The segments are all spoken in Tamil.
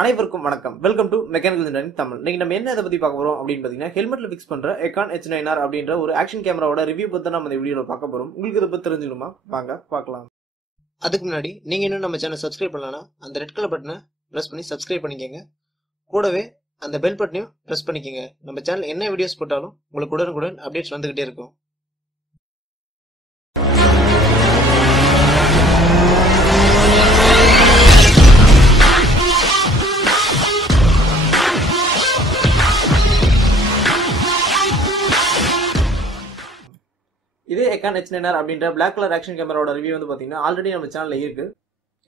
அனைவருக்கும் வணக்கம். Welcome to mechanical engineering Tamil. இன்னைக்கு நம்ம என்ன இதை பத்தி பார்க்க போறோம் அப்படின்னு பாத்தீங்கன்னா, ஹெல்மெட்ல ஃபிக்ஸ் பண்ற எக்கான் H9R அப்படின்ற ஒரு ஆக்ஷன் கேமராவோட ரிவ்யூ பத்தி நம்ம இந்த வீடியோல பார்க்க போறோம். உங்களுக்கு இதை பத்தி தெரிஞ்சுக்கணுமா? வாங்க பார்க்கலாம். அதுக்கு முன்னாடி நீங்க இன்னும் நம்ம சேனல் சப்ஸ்கிரைப் பண்ணலனா அந்த ரெட் கலர் பட்டனை பிரஸ் பண்ணி சப்ஸ்கிரைப் பண்ணிக்கங்க. கூடவே அந்த பெல் பட்டனையும் பிரஸ் பண்ணிக்கங்க. நம்ம சேனல் என்ன வீடியோஸ் போட்டாலும் உங்களுக்கு உடனுக்குடன் அப்டேட்ஸ் வந்துகிட்டே இருக்கும். இதே எக்கான் H9R அப்படின்ற பிளாக் கலர் ஆக்ஷன் கேமராவோட ரிவ்யூ வந்து பாத்தீங்கன்னா ஆல்ரெடி நம்ம சேனல்ல இருக்கு.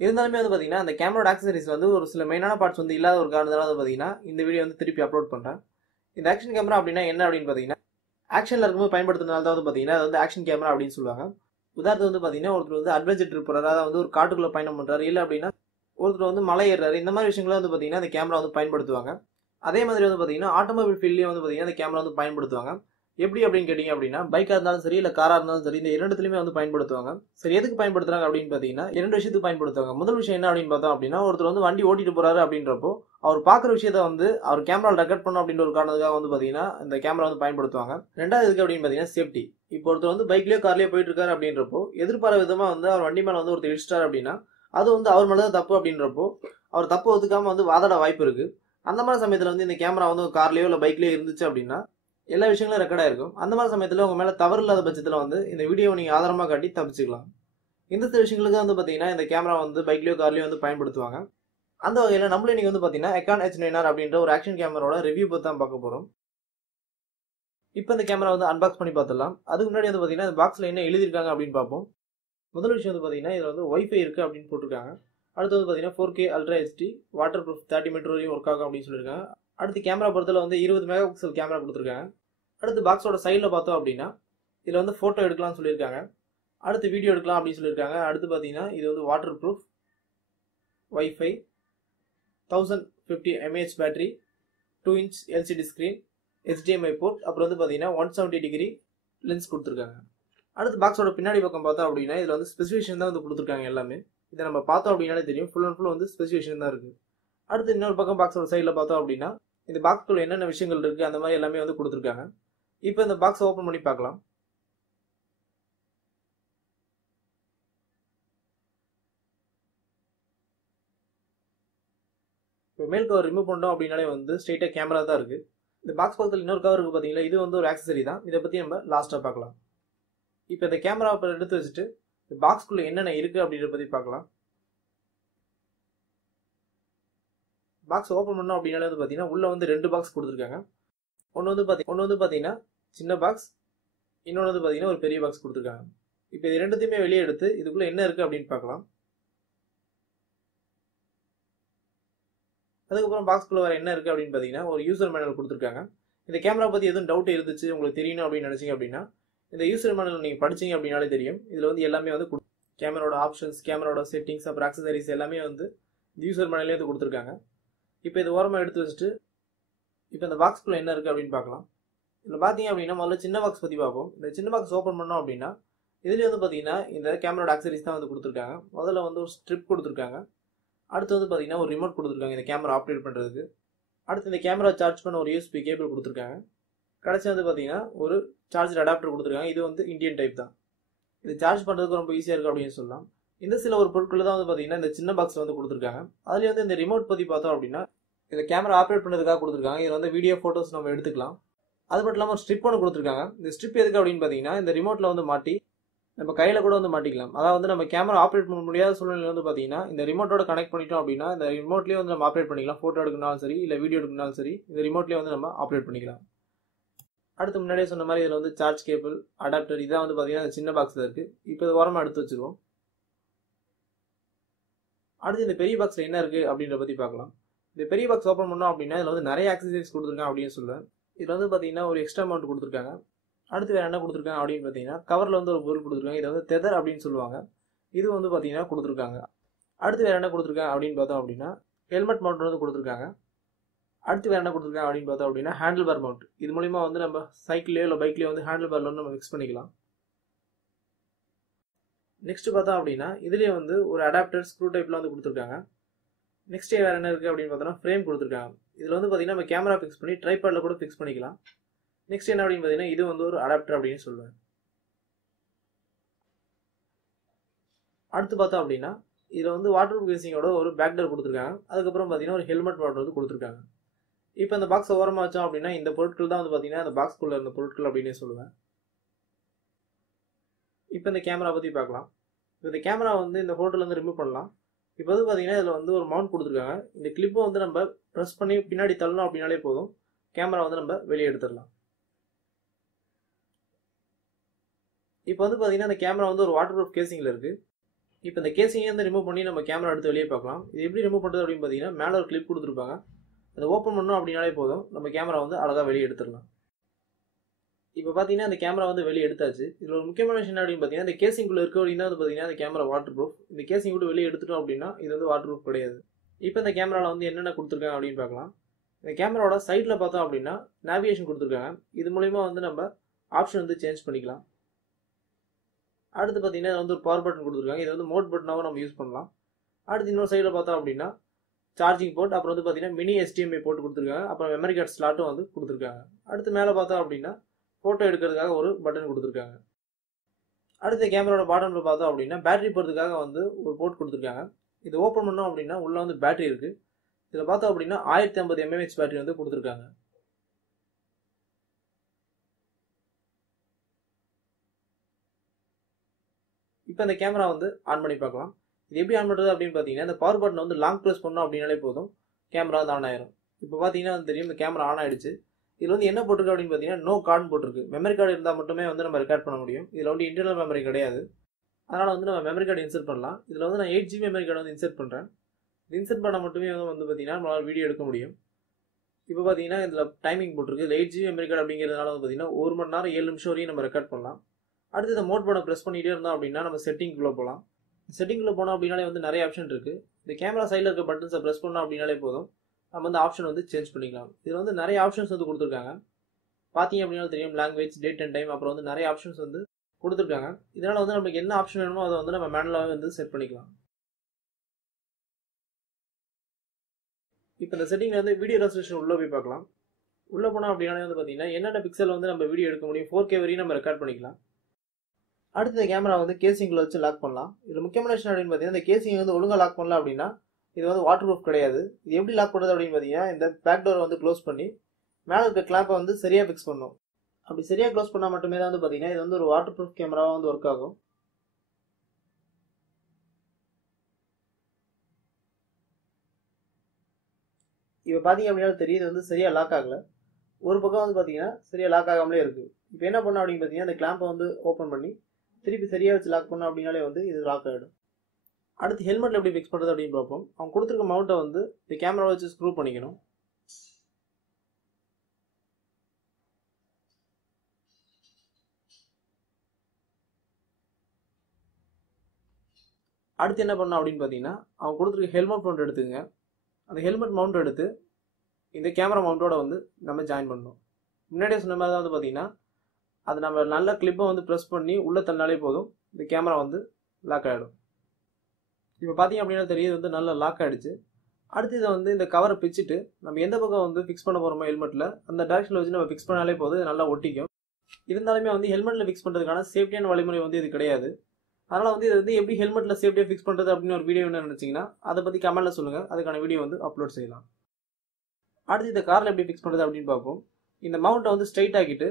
இருந்தாலுமே வந்து பாத்தீங்கன்னா அந்த கேமராவோட ஆக்சசரிஸ் வந்து ஒரு சில மெயினான பார்ட்ஸ் வந்து இல்லாத ஒரு காரணத்தால வந்து பாத்தீங்கன்னா இந்த வீடியோ வந்து திருப்பி அப்லோட் பண்றேன். இந்த ஆக்ஷன் கேமரா அப்படின்னா என்ன அப்படின்னு பாத்தீங்கன்னா, ஆக்ஷன்ல இருக்கும்போது பயன்படுத்துறதுனால தான் வந்து பாத்தீங்கன்னா அது வந்து ஆக்ஷன் கேமரா அப்படின்னு சொல்லுவாங்க. உதாரணத்துக்கு வந்து பாத்தீங்கன்னா ஒருத்தர் வந்து அட்வென்ச்சர் ட்ரிப் போறாரு, அதாவது வந்து ஒரு காட்டுக்குள்ள பயணம் பண்றாரு, இல்ல அப்படின்னா ஒருத்தர் வந்து மலை ஏறாரு, இந்த மாதிரி விஷயங்களை வந்து பாத்தீங்கன்னா அந்த கேமரா வந்து பயன்படுத்துவாங்க. அதே மாதிரி வந்து பாத்தீங்கன்னா ஆட்டோமொபைல் ஃபீல்ட்லயும் வந்து பாத்தீங்கன்னா அந்த கேமரா வந்து பயன்படுத்துவாங்க. எப்படி அப்படின்னு கேட்டீங்க அப்படின்னா, பைக்கா இருந்தாலும் சரி இல்ல காரா இருந்தாலும் சரி, இந்த இரண்டுத்துலயுமே வந்து பயன்படுத்துவாங்க. சரி, எதுக்கு பயன்படுத்துறாங்க அப்படின்னு பாத்தீங்கன்னா இரண்டு விஷயத்துக்கு பயன்படுத்துவாங்க. முதல் விஷயம் என்ன அப்படின்னு பார்த்தோம் அப்படின்னா, ஒருத்தர் வந்து வண்டி ஓட்டிட்டு போறாரு அப்படின்றப்போ அவர் பாக்குற விஷயத்த வந்து அவர் கேமரா ரெக்கார்ட் பண்ணணும் அப்படின்ற ஒரு காரணத்துக்காக வந்து பாத்தீங்கன்னா இந்த கேமரா வந்து பயன்படுத்துவாங்க. ரெண்டாவது எதுக்கு அப்படின்னு பாத்தீங்கன்னா சேஃப்டி. இப்போ ஒருத்தர் வந்து பைக்லயோ கார்லயோ போயிட்டு இருக்காரு அப்படின்றப்போ எதிர்பாராத விதமா வந்து அவர் வண்டி மேல வந்து ஒருத்தர் இடிச்சிட்டாரு அப்படின்னா அது வந்து அவர் மேலதான் தப்பு அப்படின்றப்போ அவர் தப்பு ஒத்துக்காம வந்து வாதாட வாய்ப்பு இருக்கு. அந்த மாதிரி சமயத்துல வந்து இந்த கேமரா வந்து கார்லயோ இல்ல பைக்லயோ இருந்துச்சு அப்படின்னா எல்லா விஷயங்களும் ரெக்கார்ட் ஆயிருக்கும். அந்த மாதிரி சமயத்துல உங்க மேல தவறு இல்லாத பட்சத்துல வந்து இந்த வீடியோவை நீங்க ஆதாரமா காட்டி தப்பிச்சுக்கலாம். இந்த சில விஷயங்களுக்கு வந்து பாத்தீங்கன்னா இந்த கேமரா வந்து பைக்லயோ கார்லயோ வந்து பயன்படுத்துவாங்க. அந்த வகையில நம்மளே நீங்க வந்து பாத்தீங்கன்னா எக்கான் H9R அப்படின்ற ஒரு ஆக்ஷன் கேமராவோட ரிவ்யூ பத்தி தான் பார்க்க போறோம். இப்போ இந்த கேமரா வந்து அன்பாக்ஸ் பண்ணி பார்த்துடலாம். அதுக்கு முன்னாடி வந்து பாத்தீங்கன்னா இந்த பாக்ஸ்ல என்ன எழுதிருக்காங்க அப்படின்னு பார்ப்போம். முதல் விஷயம் வந்து பாத்தீங்கன்னா இதுல வந்து வைஃபை இருக்கு அப்படின்னு போட்டிருக்காங்க. அடுத்து வந்து பாத்தீங்கன்னா 4K ultra HD waterproof 30 metre வரையும் ஒர்க் ஆகும் அப்படின்னு சொல்லியிருக்காங்க. அடுத்து கேமரா பொறுத்தல வந்து 20 மெகா பிக்சல் கேமரா கொடுத்துருக்காங்க. அடுத்து பாக்ஸோட சைட்ல பார்த்தோம் அப்படின்னா இதுல வந்து போட்டோ எடுக்கலாம்னு சொல்லியிருக்காங்க. அடுத்து வீடியோ எடுக்கலாம் அப்படின்னு சொல்லியிருக்காங்க. அடுத்து பாத்தீங்கன்னா இது வந்து waterproof, wifi, 1050 mAh battery, 2 inch LCD screen, HDMI port, அப்புறம் வந்து பாத்தீங்கன்னா 170 டிகிரி லென்ஸ் கொடுத்துருக்காங்க. அடுத்து பாக்ஸோட பின்னாடி பக்கம் பார்த்தோம் அப்படின்னா இதுல வந்து ஸ்பெசிஃபிகேஷன் தான் வந்து கொடுத்துருக்காங்க எல்லாமே. இதை நம்ம பார்த்தோம் அப்படின்னாலே தெரியும், ஃபுல் அண்ட் ஃபுல் வந்து ஸ்பெசிஃபிகேஷன் தான் இருக்கு. அடுத்து இன்னொரு பக்கம் பாக்ஸோட சைட்ல பார்த்தோம் அப்படின்னா இந்த பாக்ஸ்குள்ள என்னென்ன விஷயங்கள் இருக்கு அந்த மாதிரி எல்லாமே வந்து கொடுத்துருக்காங்க. இப்போ இந்த பாக்ஸ் ஓபன் பண்ணி பார்க்கலாம். இப்போ மேல் கவர் ரிமூவ் பண்ணோம் அப்படின்னாலே வந்து ஸ்ட்ரெயிட்டா கேமரா தான் இருக்கு. இந்த பாக்ஸ் பக்கத்தில் இன்னொரு கவர் இருக்கு பாத்தீங்களா, இது வந்து ஒரு ஆக்சசரி தான். இதை பத்தி நம்ம லாஸ்டா பார்க்கலாம். இப்போ இந்த கேமரா எடுத்து வச்சுட்டு இந்த பாக்ஸ்குள்ள என்னென்ன இருக்கு அப்படின்றத பத்தி பார்க்கலாம். பாக்ஸ் ஓபன் பண்ணோம் அப்படின்னாலே வந்து பாத்தீங்கன்னா உள்ள வந்து ரெண்டு பாக்ஸ் கொடுத்துருக்காங்க. ஒன்னு வந்து பாத்தீங்கன்னா சின்ன பாக்ஸ், இன்னொன்று வந்து பாத்தீங்கன்னா ஒரு பெரிய பாக்ஸ் கொடுத்துருக்காங்க. இப்போ இது ரெண்டுத்தையுமே வெளியே எடுத்து இதுக்குள்ள என்ன இருக்கு அப்படின்னு பார்க்கலாம். அதுக்கப்புறம் பாக்ஸ்குள்ள வேற என்ன இருக்கு அப்படின்னு பாத்தீங்கன்னா ஒரு யூசர் மேனுவல் கொடுத்துருக்காங்க. இந்த கேமரா பத்தி எதுவும் டவுட் இருந்துச்சு உங்களுக்கு தெரியணும் அப்படின்னு நினைச்சீங்க அப்படின்னா இந்த யூசர் மேனுவல் நீங்க படிச்சீங்க அப்படின்னாலே தெரியும். இதுல வந்து எல்லாமே வந்து கேமராவோட ஆப்ஷன்ஸ், கேமராவோட செட்டிங்ஸ், அப்புறம் ஆக்சசரிஸ் எல்லாமே வந்து யூசர் மேனுவலே வந்து கொடுத்துருக்காங்க. இப்போ இது ஓரமா எடுத்து வச்சுட்டு இப்போ இந்த பாக்ஸ்குள்ள என்ன இருக்கு அப்படின்னு பார்க்கலாம். இதுல பாத்தீங்க அப்படின்னா முதல்ல சின்ன பாக்ஸ் பத்தி பார்ப்போம். இந்த சின்ன பாக்ஸ் ஓபன் பண்ணோம் அப்படின்னா இதுலயே வந்து பாத்தீங்கன்னா இந்த கேமராவோட ஆக்சசரிஸ் தான் வந்து கொடுத்துருக்காங்க. முதல்ல வந்து ஒரு ஸ்ட்ரிப் கொடுத்துருக்காங்க. அடுத்து வந்து பாத்தீங்கன்னா ஒரு ரிமோட் கொடுத்துருக்காங்க இந்த கேமரா ஆப்ரேட் பண்றதுக்கு. அடுத்து இந்த கேமரா சார்ஜ் பண்ண ஒரு USB கேபிள் கொடுத்துருக்காங்க. கடைசி வந்து பாத்தீங்கன்னா ஒரு சார்ஜர் அடாப்டர் கொடுத்துருக்காங்க. இது வந்து இந்தியன் டைப் தான். இது சார்ஜ் பண்றதுக்கு ரொம்ப ஈஸியா இருக்கு அப்படின்னு சொல்லலாம். இந்த சில ஒரு பொருட்கள் தான் வந்து பாத்தீங்கன்னா இந்த சின்ன பாக்ஸ்ல வந்து கொடுத்துருக்காங்க. அதுல வந்து இந்த ரிமோட் பத்தி பார்த்தோம் அப்படின்னா இந்த கேமரா ஆப்ரேட் பண்ணதுக்காக கொடுத்துருக்காங்க. இதுல வந்து வீடியோ போட்டோஸ் நம்ம எடுத்துக்கலாம். அது மட்டும் இல்லாம ஒரு ஸ்ட்ரிப் ஒன்று கொடுத்துருக்காங்க. இந்த ஸ்ட்ரிப் எதுக்கு அப்படின்னு பாத்தீங்கன்னா இந்த ரிமோட்ல வந்து மாட்டி நம்ம கையில கூட வந்து மாட்டிக்கலாம். அதாவது வந்து நம்ம கேமரா ஆப்ரேட் பண்ண முடியாத சூழ்நிலை வந்து பாத்தீங்கன்னா இந்த ரிமோட்டோட கனெக்ட் பண்ணிட்டோம் அப்படின்னா இந்த ரிமோட்லயே வந்து நம்ம ஆப்ரேட் பண்ணிக்கலாம். போட்டோ எடுக்கனாலும் சரி இல்ல வீடியோ எடுக்கனாலும் சரி இந்த ரிமோட்லயே வந்து நம்ம ஆப்ரேட் பண்ணிக்கலாம். அடுத்து முன்னாடியே சொன்ன மாதிரி இதுல வந்து சார்ஜ் கேபிள், அடாப்டர் இதான் வந்து பாத்தீங்கன்னா இந்த சின்ன பாக்ஸ்ல இருக்கு. இப்போ இது ஓரமா எடுத்து வச்சிருவோம். அடுத்து இந்த பெரிய பாக்ஸ்ல என்ன இருக்கு அப்படின்ற பத்தி பார்க்கலாம். இந்த பெரிய பாக்ஸ் ஓபன் பண்ணோம் அப்படின்னா இதுல வந்து நிறைய ஆக்சசரிஸ் கொடுத்துருக்காங்க அப்படின்னு சொல்லுவேன். இதுல வந்து பாத்தீங்கன்னா ஒரு எக்ஸ்ட்ரா அமௌண்ட் கொடுத்துருக்காங்க. அடுத்து வேற என்ன கொடுத்துருக்காங்க அப்படின்னு பாத்தீங்கன்னா கவர்ல வந்து ஒரு பொருள் கொடுத்துருக்காங்க. இதை வந்து டெதர் அப்படின்னு சொல்லுவாங்க. இது வந்து பாத்தீங்கன்னா கொடுத்துருக்காங்க. அடுத்து வேற என்ன கொடுத்துருக்காங்க அப்படின்னு பார்த்தோம் அப்படின்னா ஹெல்மெட் மவுண்ட் வந்து கொடுத்துருக்காங்க. அடுத்து வேற என்ன கொடுத்துருக்காங்க அப்படின்னு பார்த்தோம் அப்படின்னா ஹேண்டில் பார் மவுண்ட். இது மூலமா வந்து நம்ம சைக்கிள்லயோ இல்லை பைக்லயோ வந்து ஹேண்டில் பார்ல வந்து நம்ம ஃபிக்ஸ் பண்ணிக்கலாம். நெக்ஸ்ட் பார்த்தோம் அப்படின்னா இதுலயே வந்து ஒரு அடாப்டர் ஸ்க்ரூ டைப்ல வந்து கொடுத்துருக்காங்க. நெக்ஸ்ட் வேறு என்ன இருக்குது அப்படின்னு பார்த்தோன்னா ஃப்ரேம் கொடுத்துருக்காங்க. இதில் வந்து பார்த்தீங்கன்னா நம்ம கேமரா ஃபிக்ஸ் பண்ணி ட்ரைபாடில் கூட ஃபிக்ஸ் பண்ணிக்கலாம். நெக்ஸ்ட் என்ன அப்படின்னு பார்த்தீங்கன்னா இது வந்து ஒரு அடாப்டர் அப்படின்னு சொல்லுவேன். அடுத்து பார்த்தோம் அப்படின்னா இதில் வந்து வாட்டர் ப்ரூஃப் கேசிங்கோட ஒரு பேக் டோர் கொடுத்துருக்காங்க. அதுக்கப்புறம் பார்த்தீங்கன்னா ஒரு ஹெல்மெட் மாடல் வந்து கொடுத்துருக்காங்க. இப்போ இந்த பாக்ஸ் ஓரமாக வச்சோம் அப்படின்னா இந்த பொருட்கள் தான் வந்து பார்த்தீங்கன்னா அந்த பாக்ஸ்குள்ளே இருந்த பொருட்கள் அப்படின்னே சொல்லுவேன். இப்போ இந்த கேமரா பற்றி பார்க்கலாம். இப்போ இந்த கேமரா வந்து இந்த ஹோட்டல்லேருந்து ரிமூவ் பண்ணலாம். இப்போ வந்து பார்த்தீங்கன்னா இதில் வந்து ஒரு மவுண்ட் கொடுத்துருக்காங்க. இந்த கிளிப்பை வந்து நம்ம ப்ரெஸ் பண்ணி பின்னாடி தள்ளணும் அப்படின்னாலே போதும், கேமரா வந்து நம்ம வெளியே எடுத்துடலாம். இப்போ வந்து பார்த்தீங்கன்னா இந்த கேமரா வந்து ஒரு வாட்டர் ப்ரூஃப் கேசிங்கில் இருக்குது. இப்போ இந்த கேசிங்கை வந்து ரிமூவ் பண்ணி நம்ம கேமரா எடுத்து வெளியே பார்க்கலாம். இது எப்படி ரிமூவ் பண்ணுறது அப்படின்னு பார்த்தீங்கன்னா மேலே ஒரு கிளிப் கொடுத்துருப்பாங்க. அதை ஓப்பன் பண்ணோம் அப்படின்னாலே போதும், நம்ம கேமரா வந்து அழகாக வெளியே எடுத்துடலாம். இப்போ பார்த்தீங்கன்னா அந்த கேமரா வந்து வெளியே எடுத்தாச்சு. இதில் ஒரு முக்கியமான விஷயம் என்ன அப்படின்னு பார்த்தீங்கன்னா இந்த கேசிங்குள்ளே இருக்க வரைக்கும் தான் வந்து பார்த்தீங்கன்னா அந்த கேமரா வாட்டர் ப்ரூஃப். இந்த கேசிங் விட்டு வெளியே எடுத்துட்டோம் அப்படின்னா இது வந்து வாட்டர் ப்ரூஃப் கிடையாது. இப்போ இந்த கேமராவில் வந்து என்னென்ன கொடுத்துருக்காங்க அப்படின்னு பார்க்கலாம். இந்த கேமராவோட சைடில் பார்த்தோம் அப்படின்னா நேவிகேஷன் கொடுத்துருக்காங்க. இது மூலயமா வந்து நம்ம ஆப்ஷன் வந்து சேஞ்ச் பண்ணிக்கலாம். அடுத்து பார்த்தீங்கன்னா வந்து ஒரு பவர் பட்டன் கொடுத்துருக்காங்க. இது வந்து மோட் பட்டனாகவும் நம்ம யூஸ் பண்ணலாம். அடுத்து இன்னொரு சைடில் பார்த்தோம் அப்படின்னா சார்ஜிங் போர்ட், அப்புறம் வந்து பார்த்தீங்கன்னா மினி HDMI போர்ட் கொடுத்துருக்காங்க. அப்புறம் மெமரி கார்டு ஸ்லாட்டும் வந்து கொடுத்துருக்காங்க. அடுத்து மேலே பார்த்தோம் அப்படின்னா ஃபோட்டோ எடுக்கிறதுக்காக ஒரு பட்டன் கொடுத்துருக்காங்க. அடுத்த கேமராவோட பாட்டமில் பார்த்தோம் அப்படின்னா பேட்டரி போகிறதுக்காக வந்து ஒரு போர்ட் கொடுத்துருக்காங்க. இது ஓப்பன் பண்ணோம் அப்படின்னா உள்ளே வந்து பேட்டரி இருக்குது. இதில் பார்த்தோம் அப்படின்னா 1050 mAh பேட்டரி வந்து கொடுத்துருக்காங்க. இப்போ இந்த கேமரா வந்து ஆன் பண்ணி பார்க்கலாம். இது எப்படி ஆன் பண்ணுறது அப்படின்னு பார்த்தீங்கன்னா இந்த பவர் பட்டன் வந்து லாங் ப்ரெஸ் பண்ணோம் அப்படின்னாலே போதும், கேமரா வந்து ஆன் ஆயிரும். இப்போ பார்த்தீங்கன்னா வந்து தெரியும் இந்த கேமரா ஆன் ஆயிடுச்சு. இதில் வந்து என்ன போட்டிருக்கு அப்படின்னு பார்த்தீங்கன்னா நோ கார்டு போட்டிருக்கு. மெமரி கார்டு இருந்தால் மட்டுமே வந்து நம்ம ரெக்கார்ட் பண்ண முடியும். இதில் வந்து இன்டர்னல் மெமரி கிடையாது. அதனால் வந்து நம்ம மெமரி கார்டு இன்சர்ட் பண்ணலாம். இதில் வந்து நான் 8GB மெமரி கார்டு வந்து இன்சர்ட் பண்ணுறேன். இன்சர்ட் பண்ண மட்டுமே வந்து பார்த்தீங்கன்னா நம்மளால் வீடியோ எடுக்க முடியும். இப்போ பார்த்தீங்கன்னா இதில் டைமிங் போட்டிருக்கு. இதில் 8GB மெமரி கார்டு அப்படிங்கிறதுனால வந்து பார்த்தீங்கன்னா 1 மணி நேரம் 7 நிமிஷம் வரையும் நம்ம ரெக்கார்ட் பண்ணலாம். அடுத்து இந்த மோட் பட்டனை ப்ரெஸ் பண்ணிகிட்டே இருந்தோம் அப்படின்னா நம்ம செட்டிங்குள்ளே போகலாம். செட்டிங்குள்ளே போனோம் அப்படின்னாலே வந்து நிறைய ஆப்ஷன் இருக்குது. இந்த கேமரா சைடில் இருக்க பட்டன்ஸை ப்ரெஸ் பண்ணோம் அப்படின்னாலே போதும், நம்ம வந்து ஆப்ஷன் வந்து சேஞ்ச் பண்ணிக்கலாம். இதில் வந்து நிறைய ஆப்ஷன்ஸ் வந்து கொடுத்துருக்காங்க. பார்த்தீங்க அப்படின்னா தெரியும் லாங்குவேஜ், டேட் அண்ட் டைம், அப்புறம் வந்து நிறைய ஆப்ஷன்ஸ் வந்து கொடுத்துருக்காங்க. இதனால் வந்து நமக்கு என்ன ஆப்ஷன் வேணுமோ அதை வந்து நம்ம மேனுவலாகவே வந்து செட் பண்ணிக்கலாம். இப்போ இந்த செட்டிங்கில் வந்து வீடியோ ரெசல்யூஷன் உள்ளே போய் பார்க்கலாம். உள்ளே போனால் அப்படின்னாலே வந்து பார்த்தீங்கன்னா என்னென்ன பிக்சல் வந்து நம்ம வீடியோ எடுக்க முடியும், 4K வரையும் நம்ம ரெக்கார்ட் பண்ணிக்கலாம். அடுத்து இந்த கேமரா வந்து கேசிங்கில் வச்சு லாக் பண்ணலாம். இதில் முக்கியமான விஷயம் அப்படின்னு பார்த்தீங்கன்னா இந்த கேசிங் வந்து ஒழுங்காக லாக் பண்ணலாம் அப்படின்னா இது வந்து வாட்டர் ப்ரூஃப் கிடையாது. இது எப்படி லாக் பண்ணுறது அப்படின்னு பார்த்தீங்கன்னா இந்த பேக் டோரை வந்து க்ளோஸ் பண்ணி மேலே இருக்க கிளாப்பை வந்து சரியாக ஃபிக்ஸ் பண்ணணும். அப்படி சரியாக க்ளோஸ் பண்ணால் மட்டுமே தான் வந்து பார்த்தீங்கன்னா இது வந்து ஒரு வாட்டர் ப்ரூஃப் கேமராவாக வந்து ஒர்க் ஆகும். இப்போ பார்த்தீங்க அப்படின்னா தெரியுது வந்து சரியாக லாக் ஆகலை. ஒரு பக்கம் வந்து பார்த்தீங்கன்னா சரியாக லாக் ஆகாமலே இருக்குது. இப்போ என்ன பண்ணோம் அப்படின்னு பார்த்தீங்கன்னா இந்த கிளாம்பை வந்து ஓப்பன் பண்ணி திருப்பி சரியாக வச்சு லாக் பண்ணோம் அப்படின்னாலே வந்து இது லாக் ஆகிடும். அடுத்து ஹெல்மெட்டில் எப்படி ஃபிக்ஸ் பண்ணுறது அப்படின்னு பார்ப்போம். அவங்க கொடுத்துருக்க மவுண்ட்டை வந்து இந்த கேமராவை வச்சு ஸ்க்ரூ பண்ணிக்கணும். அடுத்து என்ன பண்ணோம் அப்படின்னு பார்த்தீங்கன்னா அவங்க கொடுத்துருக்க ஹெல்மெட் மவுண்ட் எடுத்துங்க. அந்த ஹெல்மெட் மவுண்ட் எடுத்து இந்த கேமரா மவுண்டோட வந்து நம்ம ஜாயின் பண்ணணும். முன்னாடியே சொன்ன மாதிரி தான் வந்து பார்த்தீங்கன்னா அது நம்ம நல்ல கிளிப்பை வந்து ப்ரெஸ் பண்ணி உள்ளே தள்ளினாலே போதும், இந்த கேமரா வந்து லாக் ஆகிடும். இப்போ பார்த்தீங்க அப்படின்னா தெரியுது வந்து நல்லா லாக் ஆகிடுச்சு. அடுத்து இதை வந்து இந்த கவரை பிச்சுட்டு நம்ம எந்த பக்கம் வந்து ஃபிக்ஸ் பண்ண போகிறோமோ ஹெல்மெட்டில் அந்த டேரக்ஷனில் வச்சு நம்ம ஃபிக்ஸ் பண்ணாலே போதும், நல்லா ஒட்டிக்கும். இருந்தாலுமே வந்து ஹெல்மெட்டில் ஃபிக்ஸ் பண்ணுறதுக்கான சேஃப்டியான வழிமுறை வந்து இது கிடையாது. அதனால் வந்து இது வந்து எப்படி ஹெல்மெட்டில் சேஃப்டியாக ஃபிக்ஸ் பண்ணுறது அப்படின்னு ஒரு வீடியோ என்ன நினச்சிங்கன்னா அதை பற்றி கமெண்ட்டில் சொல்லுங்கள், அதுக்கான வீடியோ வந்து அப்லோட் செய்யலாம். அடுத்து இந்த காரில் எப்படி ஃபிக்ஸ் பண்ணுறது அப்படின்னு பார்ப்போம். இந்த மவுண்ட்டை வந்து ஸ்ட்ரைட் ஆக்கிட்டு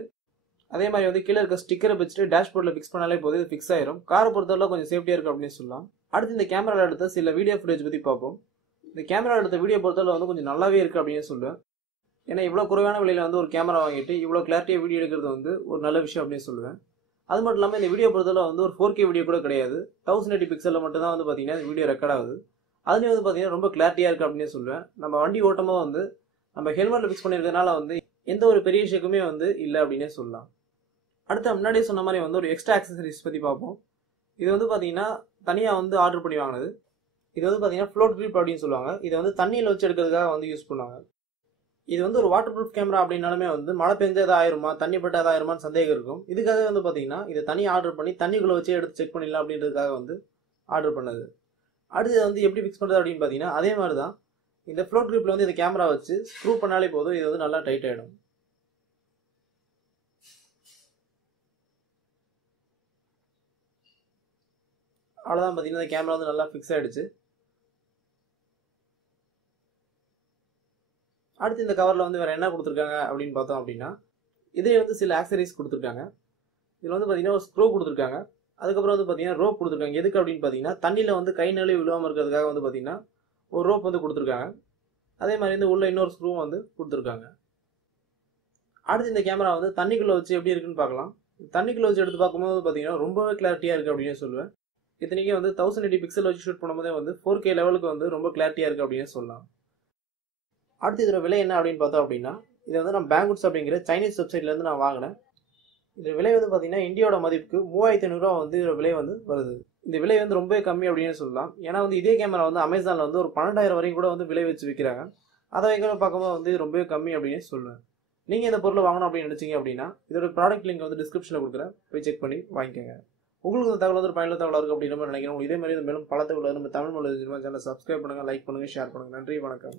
அதே மாதிரி வந்து கீழே இருக்க ஸ்டிக்கரை வச்சுட்டு டேஷ்போர்டில் ஃபிக்ஸ் பண்ணாலே போது இது ஃபிக்ஸ் ஆயிரும். காரை பொறுத்தவரை கொஞ்சம் சேஃப்டியாக இருக்கும் அப்படின்னு சொல்லலாம். அடுத்து இந்த கேமராவில் எடுத்த சில வீடியோ ஃபுட்டேஜ் பற்றி பார்ப்போம். இந்த கேமராவில் எடுத்த வீடியோ பொறுத்தவரை வந்து கொஞ்சம் நல்லாவே இருக்குது அப்படின்னு சொல்லுவேன். ஏன்னா இவ்வளோ குறைவான விலையில் வந்து ஒரு கேமரா வாங்கிட்டு இவ்வளோ கிளாரிட்டியாக வீடியோ எடுக்கிறது வந்து ஒரு நல்ல விஷயம் அப்படின்னு சொல்லுவேன். அது மட்டும் இல்லாமல் இந்த வீடியோ பொறுத்தவரை வந்து ஒரு 4K வீடியோ கூட கிடையாது, 1080 பிக்சலில் மட்டும் தான் வந்து பார்த்தீங்கன்னா இந்த வீடியோ ரெக்கார்ட் ஆகுது. அதுலேயும் வந்து பார்த்தீங்கன்னா ரொம்ப கிளாரிட்டியாக இருக்குது அப்படின்னு சொல்லுவேன். நம்ம வண்டி ஓட்டமாக வந்து நம்ம ஹெல்மெட்டில் ஃபிக்ஸ் பண்ணியிருக்கிறதுனால வந்து எந்த ஒரு பெரிய விஷயக்குமே வந்து இல்லை அப்படின்னே சொல்லலாம். அடுத்து முன்னாடியே சொன்ன மாதிரி வந்து ஒரு எக்ஸ்ட்ரா ஆக்சசரிஸ் பற்றி பார்ப்போம். இது வந்து பார்த்தீங்கன்னா தனியாக வந்து ஆர்டர் பண்ணி வாங்கினது. இது வந்து பார்த்தீங்கன்னா ஃப்ளோட் கிரிப் அப்படின்னு சொல்லுவாங்க. இதை வந்து தண்ணியில் வச்சு எடுக்கிறதுக்காக வந்து யூஸ் பண்ணுவாங்க. இது வந்து ஒரு வாட்டர் ப்ரூஃப் கேமரா அப்படின்னாலுமே வந்து மழை பெஞ்சா ஏதாவது ஆயிருமா, தண்ணி பட்டா ஏதாவது ஆயிருமான்னு சந்தேகம் இருக்கும். இதுக்காக வந்து பார்த்தீங்கன்னா இதை தனியாக ஆர்டர் பண்ணி தண்ணிக்குள்ளே வச்சு எடுத்து செக் பண்ணிடலாம் அப்படின்றதுக்காக வந்து ஆர்டர் பண்ணது. அடுத்து வந்து எப்படி ஃபிக்ஸ் பண்ணுறது அப்படின்னு பார்த்தீங்கன்னா அதே மாதிரி தான் இந்த ஃப்ளோட் கிரிப்பில் வந்து இந்த கேமரா வச்சு ஸ்க்ரூ பண்ணாலே போதும், இது வந்து நல்லா டைட் ஆகிடும். அவ்வளோதான், பார்த்தீங்கன்னா இந்த கேமரா வந்து நல்லா ஃபிக்ஸ் ஆகிடுச்சு. அடுத்து இந்த கவரில் வந்து வேறு என்ன கொடுத்துருக்காங்க அப்படின்னு பார்த்தோம் அப்படின்னா, இதே வந்து சில ஆக்சரிஸ் கொடுத்துருக்காங்க. இதில் வந்து பார்த்தீங்கன்னா ஒரு ஸ்க்ரூ கொடுத்துருக்காங்க. அதுக்கப்புறம் வந்து பார்த்தீங்கன்னா ரோப் கொடுத்துருக்காங்க. எதுக்கு அப்படின்னு பார்த்தீங்கன்னா, தண்ணியில் வந்து கை நழுவி விழுவாமல் இருக்கிறதுக்காக வந்து பார்த்தீங்கன்னா ஒரு ரோப் வந்து கொடுத்துருக்காங்க. அதே மாதிரி வந்து உள்ள இன்னொரு ஸ்க்ரூவும் வந்து கொடுத்துருக்காங்க. அடுத்து இந்த கேமரா வந்து தண்ணிக்குள்ளே வச்சு எப்படி இருக்குன்னு பார்க்கலாம். தண்ணிக்குள்ளே வச்சு எடுத்து பார்க்கும்போது பார்த்தீங்கன்னா ரொம்பவே கிளாரிட்டியாக இருக்குது அப்படின்னு சொல்லுவேன். இத்தனைக்கும் வந்து 1080 பிக்சல் வச்சு ஷூட் பண்ணும்போதே வந்து 4K லெவலுக்கு வந்து ரொம்ப கிளாரிட்டியாக இருக்குது அப்படின்னு சொல்லலாம். அடுத்து இதோட விலை என்ன அப்படின்னு பார்த்தோம் அப்படின்னா, இதை வந்து நான் பேங்குட்ஸ் அப்படிங்கிற சைனீஸ் வெப்சைட்லேருந்து நான் வாங்கினேன். இந்த விலை வந்து பார்த்தீங்கன்னா இந்தியாவோட மதிப்புக்கு 3500 ரூபா வந்து இதோட விலை வந்து வருது. இந்த விலை வந்து ரொம்பவே கம்மி அப்படின்னு சொல்லலாம். ஏன்னா வந்து இதே கேமரா வந்து அமேசானில் வந்து ஒரு 12,000 வரைக்கும் கூட வந்து விலை வச்சு விற்கிறாங்க. அதை வைக்கிற பார்க்கும்போது வந்து ரொம்பவே கம்மி அப்படின்னு சொல்லுவேன். நீங்கள் இந்த பொருளை வாங்கணும் அப்படின்னு நினச்சிங்க அப்படின்னா இதோட ப்ராடக்ட் லிங்க் வந்து டிஸ்கிரிப்ஷனில் கொடுக்குறேன், போய் செக் பண்ணி வாங்கிக்கோங்க. உங்களுக்கு இந்த தகவல் வந்து பயனுள்ள தகவலாக இருக்குது அப்படின்னு நினைக்கிறேன். இதே மாதிரி மேலும் பல தகவல் நம்ம தமிழ் மொழி சேனலை சப்ஸ்கிரைப் பண்ணுங்கள், லைக் பண்ணுங்கள், ஷேர் பண்ணுங்கள். நன்றி, வணக்கம்.